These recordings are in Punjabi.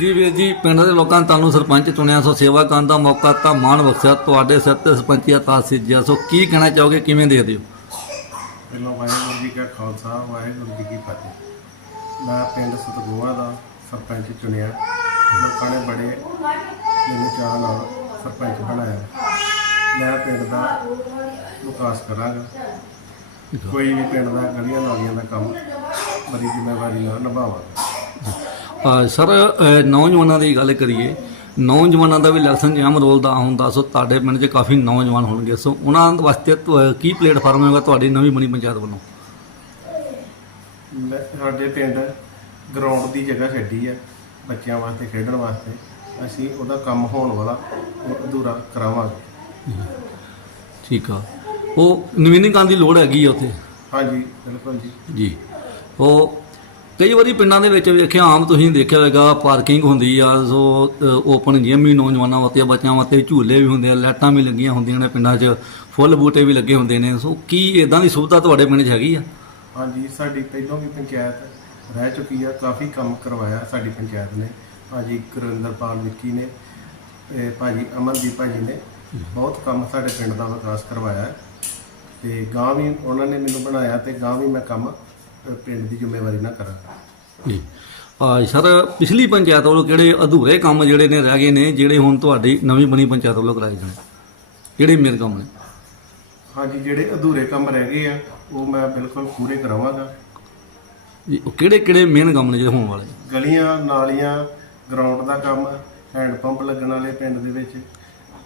ਜੀ ਵੀਰ ਜੀ, ਪਿੰਡ ਦੇ ਲੋਕਾਂ ਨੇ ਤੁਹਾਨੂੰ ਸਰਪੰਚ ਚੁਣਿਆ, ਸੋ ਸੇਵਾ ਕਰਨ ਦਾ ਮੌਕਾ ਤਾਂ ਮਾਣ ਬਖਸ਼ਿਆ। ਤੁਹਾਡੇ ਸਿਰ ਤੇ ਸਰਪੰਚੀ ਦਾ ਤਾਜ ਸਿੱਜਿਆ। ਸੋ ਕੀ ਕਹਿਣਾ ਚਾਹੋਗੇ, ਕਿਵੇਂ ਦੇਖਦੇ ਹੋ? ਪਹਿਲਾਂ ਵਾਹਿਗੁਰੂ ਜੀ ਕਾ ਖਾਲਸਾ, ਵਾਹਿਗੁਰੂ ਜੀ ਕੀ ਫਤਿਹ। ਮੈਂ ਪਿੰਡ ਸਤਗੋਆ ਦਾ ਸਰਪੰਚ ਚੁਣਿਆ। ਲੋਕਾਂ ਨੇ ਬੜੇ ਮੈਨੂੰ ਚਾਹ ਨਾਲ ਸਰਪੰਚ ਬਣਾਇਆ। ਮੈਂ ਪਿੰਡ ਦਾ ਵਿਕਾਸ ਕਰਾਂਗਾ। ਕੋਈ ਵੀ ਪਿੰਡ ਦਾ ਗਲੀਆਂ ਨਾਲੀਆਂ ਦਾ ਕੰਮ, ਬੜੀ ਜ਼ਿੰਮੇਵਾਰੀ ਨਾਲ ਨਿਭਾਵਾਂਗਾ। ਸਰ ਨੌਜਵਾਨਾਂ ਦੀ ਗੱਲ ਕਰੀਏ ਨੌਜਵਾਨਾਂ ਦਾ ਵੀ ਇਲੈਕਸ਼ਨ ਅਹਿਮ ਰੋਲ ਦਾ ਹੁੰਦਾ ਸੋ ਤੁਹਾਡੇ ਪਿੰਡ 'ਚ ਕਾਫੀ ਨੌਜਵਾਨ ਹੋਣਗੇ। ਸੋ ਉਹਨਾਂ ਵਾਸਤੇ ਤੁ- ਕੀ ਪਲੇਟਫਾਰਮ ਹੋਵੇਗਾ ਤੁਹਾਡੀ ਨਵੀਂ ਬਣੀ ਪੰਚਾਇਤ ਵੱਲੋਂ? ਮੈਂ ਸਾਡੇ ਪਿੰਡ ਗਰਾਊਂਡ ਦੀ ਜਗ੍ਹਾ ਛੱਡੀ ਹੈ ਬੱਚਿਆਂ ਵਾਸਤੇ ਖੇਡਣ ਵਾਸਤੇ। ਅਸੀਂ ਉਹਦਾ ਕੰਮ ਹੋਣ ਵਾਲਾ ਉਹ ਅਧੂਰਾ ਕਰਾਵਾਂਗੇ। ਠੀਕ ਆ। ਉਹ ਨਵੀਨੀਕਰਨ ਦੀ ਲੋੜ ਹੈਗੀ ਆ ਉੱਥੇ? ਹਾਂਜੀ ਬਿਲਕੁਲ ਜੀ। ਜੀ। ਉਹ ਕਈ ਵਾਰੀ ਪਿੰਡਾਂ ਦੇ ਵਿੱਚ ਵੇਖਿਆ, ਆਮ ਤੁਸੀਂ ਦੇਖਿਆ ਹੋਵੇਗਾ ਪਾਰਕਿੰਗ ਹੁੰਦੀ ਆ, ਸੋ ਓਪਨ ਜਿਮ ਵੀ, ਨੌਜਵਾਨਾਂ ਵਾਸਤੇ, ਬੱਚਿਆਂ ਵਾਸਤੇ ਝੂਲੇ ਵੀ ਹੁੰਦੇ ਆ, ਲਾਈਟਾਂ ਵੀ ਲੱਗੀਆਂ ਹੁੰਦੀਆਂ ਨੇ ਪਿੰਡਾਂ 'ਚ, ਫੁੱਲ ਬੂਟੇ ਵੀ ਲੱਗੇ ਹੁੰਦੇ ਨੇ, ਸੋ ਕੀ ਇਦਾਂ ਦੀ ਸੁਵਿਧਾ ਤੁਹਾਡੇ ਪਿੰਡ 'ਚ ਹੈਗੀ ਆ ਹਾਂਜੀ, ਸਾਡੀ ਪਹਿਲੋਂ ਵੀ ਪੰਚਾਇਤ ਰਹਿ ਚੁੱਕੀ ਆ, ਕਾਫੀ ਕੰਮ ਕਰਵਾਇਆ ਸਾਡੀ ਪੰਚਾਇਤ ਨੇ ਭਾਜੀ ਗੁਰਿੰਦਰਪਾਲ ਵਿੱਕੀ ਨੇ ਤੇ ਭਾਜੀ ਅਮਨਦੀਪ ਭਾਜੀ ਨੇ, ਬਹੁਤ ਕੰਮ ਸਾਡੇ ਪਿੰਡ ਦਾ ਵਿਕਾਸ ਕਰਵਾਇਆ ਹੈ। ਤੇ ਗਾਂ ਵੀ ਉਹਨਾਂ ਨੇ ਮੈਨੂੰ ਬਣਾਇਆ ਤੇ ਗਾਂ ਵੀ ਮੈਂ ਕੰਮ ਅ, ਪਿੰਡ ਦੀ ਜ਼ਿੰਮੇਵਾਰੀ ਨਾਲ ਕਰਾਂਗਾ ਜੀ। ਆ ਸਰ ਪਿਛਲੀ ਪੰਚਾਇਤ ਵੱਲੋਂ ਕਿਹੜੇ ਅਧੂਰੇ ਕੰਮ ਜਿਹੜੇ ਨੇ ਰਹਿ ਗਏ ਨੇ ਜਿਹੜੇ ਹੁਣ ਤੁਹਾਡੀ ਨਵੀਂ ਬਣੀ ਪੰਚਾਇਤ ਵੱਲੋਂ ਕਰਾਏ ਜਾਣ? ਕਿਹੜੇ ਮੇਨ ਕੰਮ ਨੇ? ਹਾਂਜੀ ਜਿਹੜੇ ਅਧੂਰੇ ਕੰਮ ਰਹਿ ਗਏ ਆ ਉਹ ਮੈਂ ਬਿਲਕੁਲ ਪੂਰੇ ਕਰਾਵਾਂਗਾ। ਜੀ, ਉਹ ਕਿਹੜੇ ਕਿਹੜੇ ਮੇਨ ਕੰਮ ਨੇ ਜਿਹੜੇ ਹੋਣ ਵਾਲੇ? ਗਲੀਆਂ ਨਾਲੀਆਂ ਗਰਾਊਂਡ ਦਾ ਕੰਮ ਹੈਂਡ ਪੰਪ ਲੱਗਣ ਵਾਲੇ ਪਿੰਡ ਦੇ ਵਿੱਚ।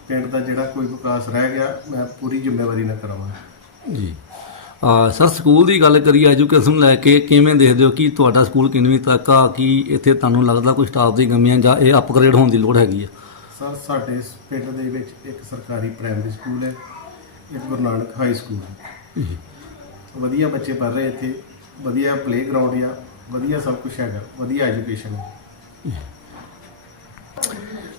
ਪਿੰਡ ਦਾ ਜਿਹੜਾ ਕੋਈ ਵਿਕਾਸ ਰਹਿ ਗਿਆ ਮੈਂ ਪੂਰੀ ਜ਼ਿੰਮੇਵਾਰੀ ਨਾਲ ਕਰਾਵਾਂਗਾ। ਜੀ। ਸਰ ਸਕੂਲ ਦੀ ਗੱਲ ਕਰੀਏ ਐਜੂਕੇਸ਼ਨ ਲੈ ਕੇ ਕਿਵੇਂ ਦੇਖਦੇ ਹੋ? ਕਿ ਤੁਹਾਡਾ ਸਕੂਲ ਕਿੰਨਵੀਂ ਤੱਕ ਆ? ਕੀ ਇੱਥੇ ਤੁਹਾਨੂੰ ਲੱਗਦਾ ਕੋਈ ਸਟਾਫ ਦੀ ਕਮੀਆਂ ਜਾਂ ਇਹ ਅਪਗ੍ਰੇਡ ਹੋਣ ਦੀ ਲੋੜ ਹੈਗੀ ਆ? ਸਰ ਸਾਡੇ ਇਸ ਪਿੰਡ ਦੇ ਵਿੱਚ ਇੱਕ ਸਰਕਾਰੀ ਪ੍ਰਾਇਮਰੀ ਸਕੂਲ ਹੈ ਇੱਕ ਗੁਰੂ ਨਾਨਕ ਹਾਈ ਸਕੂਲ ਹੈ। ਵਧੀਆ ਬੱਚੇ ਪੜ੍ਹ ਰਹੇ ਇੱਥੇ ਵਧੀਆ ਪਲੇਗਰਾਉਂਡ ਆ ਵਧੀਆ ਸਭ ਕੁਝ ਹੈਗਾ ਵਧੀਆ ਐਜੂਕੇਸ਼ਨ ਹੈ।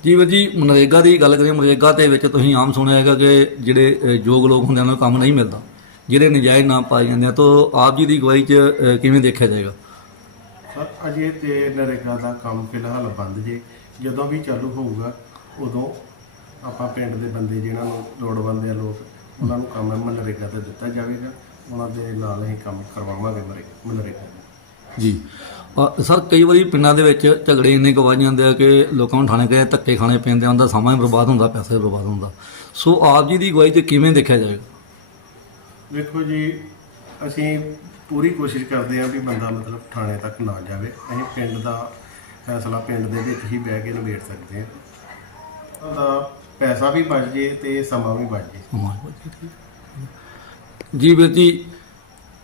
ਜੀ ਵੀਰ ਜੀ ਮਨਰੇਗਾ ਦੀ ਗੱਲ ਕਰੀਏ ਮਨਰੇਗਾ ਦੇ ਵਿੱਚ ਤੁਸੀਂ ਆਮ ਸੁਣਿਆ ਹੈਗਾ ਕਿ ਜਿਹੜੇ ਯੋਗ ਲੋਕ ਹੁੰਦੇ ਉਹਨਾਂ ਨੂੰ ਕੰਮ ਨਹੀਂ ਮਿਲਦਾ। ਜਿਹੜੇ ਨਜਾਇਜ਼ ਨਾਮ ਪਾਏ ਜਾਂਦੇ ਆ ਤਾਂ ਆਪ ਜੀ ਦੀ ਅਗਵਾਈ 'ਚ ਅ, ਕਿਵੇਂ ਦੇਖਿਆ ਜਾਏਗਾ? ਸਰ ਅਜੇ ਤੇ ਨਰੇਗਾ ਦਾ ਕੰਮ ਫਿਲਹਾਲ ਬੰਦ ਜੇ। ਜਦੋਂ ਵੀ ਚਾਲੂ ਹੋਊਗਾ ਉਦੋਂ ਆਪਾਂ ਪਿੰਡ ਦੇ ਬੰਦੇ ਜਿਨ੍ਹਾਂ ਨੂੰ ਲੋੜਵੰਦ ਆ ਲੋਕ ਉਹਨਾਂ ਨੂੰ ਕੰਮ ਮਨਰੇਗਾ ਤੇ ਦਿੱਤਾ ਜਾਵੇਗਾ। ਉਹਨਾਂ ਦੇ ਨਾਲ ਅਸੀਂ ਕੰਮ ਕਰਵਾਵਾਂਗੇ ਮਰੇ- ਮਨਰੇਗਾ ਦਾ। ਜੀ। ਅ, ਸਰ ਕਈ ਵਾਰੀ ਪਿੰਡਾਂ ਦੇ ਵਿੱਚ ਝਗੜੇ ਇੰਨੇ ਕੁ ਵੱਜ ਜਾਂਦੇ ਆ ਕਿ ਲੋਕਾਂ ਨੂੰ ਠਾਣੇ ਗਏ ਧੱਕੇ ਖਾਣੇ ਪੈਂਦੇ ਆ ਉਹਦਾ ਸਮਾਂ ਹੀ ਬਰਬਾਦ ਹੁੰਦਾ ਪੈਸਾ ਹੀ ਬਰਬਾਦ ਹੁੰਦਾ। ਸੋ ਆਪ ਜੀ ਦੀ ਅਗਵਾਈ 'ਚ ਕਿਵੇਂ ਦੇਖਿਆ ਜਾਏਗਾ? ਵੇਖੋ ਜੀ ਅਸੀਂ ਪੂਰੀ ਕੋਸ਼ਿਸ਼ ਕਰਦੇ ਹਾਂ ਵੀ ਬੰਦਾ ਮਤਲਬ ਥਾਣੇ ਤੱਕ ਨਾ ਜਾਵੇ। ਅਸੀਂ ਪਿੰਡ ਦਾ ਫੈਸਲਾ ਪਿੰਡ ਦੇ ਵਿੱਚ ਹੀ ਬਹਿ ਕੇ ਨਿਬੇੜ ਸਕਦੇ ਹਾਂ। ਉਹਦਾ ਪੈਸਾ ਵੀ ਬਚ ਜੇ ਤੇ ਸਮਾਂ ਵੀ ਬਚ ਜੇ। ਜੀ ਜੀ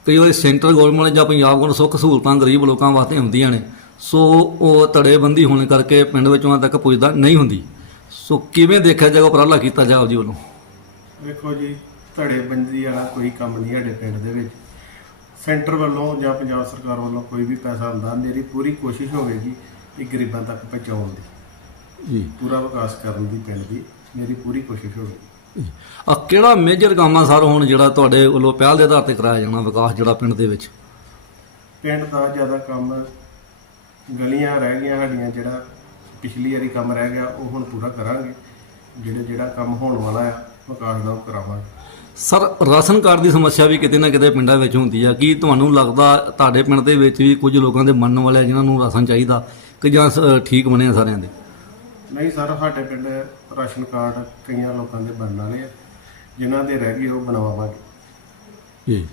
ਕਈ ਵਾਰੀ ਸੈਂਟਰ ਗਵਰਨਮੈਂਟ ਜਾਂ ਪੰਜਾਬ ਕੋਲ ਸੁੱਖ ਸਹੂਲਤਾਂ ਗਰੀਬ ਲੋਕਾਂ ਵਾਸਤੇ ਹੁੰਦੀਆਂ ਨੇ ਸੋ ਉਹ ਧੜੇਬੰਦੀ ਹੋਣ ਕਰਕੇ ਪਿੰਡ ਵਿੱਚ ਉਹਨਾਂ ਤੱਕ ਪੁੱਜਦਾ ਨਹੀਂ ਹੁੰਦੀ। ਸੋ ਕਿਵੇਂ ਦੇਖਿਆ ਜਾਏਗਾ ਉਪਰਾਲਾ ਕੀਤਾ ਆਪ ਜੀ ਵੱਲੋਂ? ਵੇਖੋ ਜੀ ਧੜੇਬੰਦੀ ਵਾਲਾ ਕੋਈ ਕੰਮ ਨਹੀਂ ਸਾਡੇ ਪਿੰਡ ਦੇ ਵਿੱਚ। ਸੈਂਟਰ ਵੱਲੋਂ ਜਾਂ ਪੰਜਾਬ ਸਰਕਾਰ ਵੱਲੋਂ ਕੋਈ ਵੀ ਪੈਸਾ ਹੁੰਦਾ ਮੇਰੀ ਪੂਰੀ ਕੋਸ਼ਿਸ਼ ਹੋਵੇਗੀ ਕਿ ਗਰੀਬਾਂ ਤੱਕ ਪਹੁੰਚਾਉਣ ਦੀ। ਜੀ। ਪੂਰਾ ਵਿਕਾਸ ਕਰਨ ਦੀ ਪਿੰਡ ਦੀ ਮੇਰੀ ਪੂਰੀ ਕੋਸ਼ਿਸ਼ ਹੋਵੇਗੀ। ਆ ਕਿਹੜਾ ਮੇਜਰ ਕੰਮ ਆ ਸਰ ਹੁਣ ਜਿਹੜਾ ਤੁਹਾਡੇ ਵੱਲੋਂ ਪਹਿਲ ਦੇ ਆਧਾਰ ਤੇ ਕਰਾਇਆ ਜਾਣਾ ਵਿਕਾਸ ਜਿਹੜਾ ਪਿੰਡ ਦੇ ਵਿੱਚ? ਪਿੰਡ ਦਾ ਜ਼ਿਆਦਾ ਕੰਮ ਗਲੀਆਂ ਰਹਿ ਗਈਆਂ ਸਾਡੀਆਂ ਜਿਹੜਾ ਪਿਛਲੀ ਵਾਰੀ ਕੰਮ ਰਹਿ ਗਿਆ ਉਹ ਹੁਣ ਪੂਰਾ ਕਰਾਂਗੇ। ਜਿਹੜੇ ਜਿਹੜਾ ਕੰਮ ਹੋਣ ਵਾਲਾ ਆ ਵਿਕਾਸ ਦਾ ਉਹ ਕਰਾਵਾਂਗੇ। ਸਰ ਰਾਸ਼ਨ ਕਾਰਡ ਦੀ ਸਮੱਸਿਆ ਵੀ ਕਿਤੇ ਨਾ ਕਿਤੇ ਪਿੰਡਾਂ ਵਿੱਚ ਹੁੰਦੀ ਆ। ਕੀ ਤੁਹਾਨੂੰ ਲੱਗਦਾ ਤੁਹਾਡੇ ਪਿੰਡ ਦੇ ਵਿੱਚ ਵੀ ਕੁਝ ਲੋਕਾਂ ਦੇ ਮੰਨਣ ਵਾਲੇ ਆ ਜਿਨ੍ਹਾਂ ਨੂੰ ਰਾਸ਼ਨ ਚਾਹੀਦਾ ਕਿ ਜਾਂ ਸ- ਠੀਕ ਬਣੇ ਆ ਸਾਰਿਆਂ ਦੇ? ਨਹੀਂ ਸਰ ਸਾਡੇ ਪਿੰਡ ਰਾਸ਼ਨ ਕਾਰਡ ਕਈਆਂ ਲੋਕਾਂ ਦੇ ਬਣਨ ਵਾਲੇ ਆ। ਜਿਨ੍ਹਾਂ ਦੇ ਰਹਿ ਗਏ ਉਹ ਬਣਵਾਵਾਂਗੇ। ਜੀ।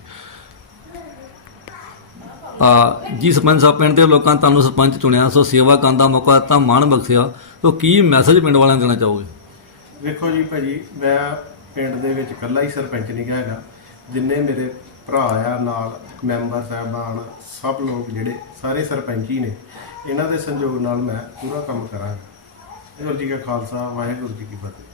ਆ ਜੀ ਸਰਪੰਚ ਸਾਹਿਬ ਪਿੰਡ ਦੇ ਲੋਕਾਂ ਨੇ ਤੁਹਾਨੂੰ ਸਰਪੰਚ ਚੁਣਿਆ ਸੋ ਸੇਵਾ ਕਰਨ ਦਾ ਮੌਕਾ ਦਿੱਤਾ ਮਾਣ ਬਖਸ਼ਿਆ। ਸੋ ਕੀ ਮੈਸੇਜ ਪਿੰਡ ਵਾਲਿਆਂ ਨੂੰ ਦੇਣਾ ਚਾਹੋਗੇ? ਵੇਖੋ ਜੀ ਭਾਜੀ ਮੈਂ ਪਿੰਡ ਦੇ ਵਿੱਚ ਇਕੱਲਾ ਹੀ ਸਰਪੰਚ ਨਹੀਂ ਗਾ ਹੈਗਾ, ਜਿੰਨੇ ਮੇਰੇ ਭਰਾ ਆ, ਨਾਲ ਮੈਂਬਰ ਸਾਹਿਬਾਨ, ਸਭ ਲੋਕ ਜਿਹੜੇ ਸਾਰੇ ਸਰਪੰਚ ਹੀ ਨੇ, ਇਹਨਾਂ ਦੇ ਸੰਯੋਗ ਨਾਲ ਮੈਂ ਪੂਰਾ ਕੰਮ ਕਰਾਂਗਾ। ਵਾਹਿਗੁਰੂ ਜੀ ਕਾ ਖਾਲਸਾ, ਵਾਹਿਗੁਰੂ ਜੀ ਕੀ ਫਤਿਹ।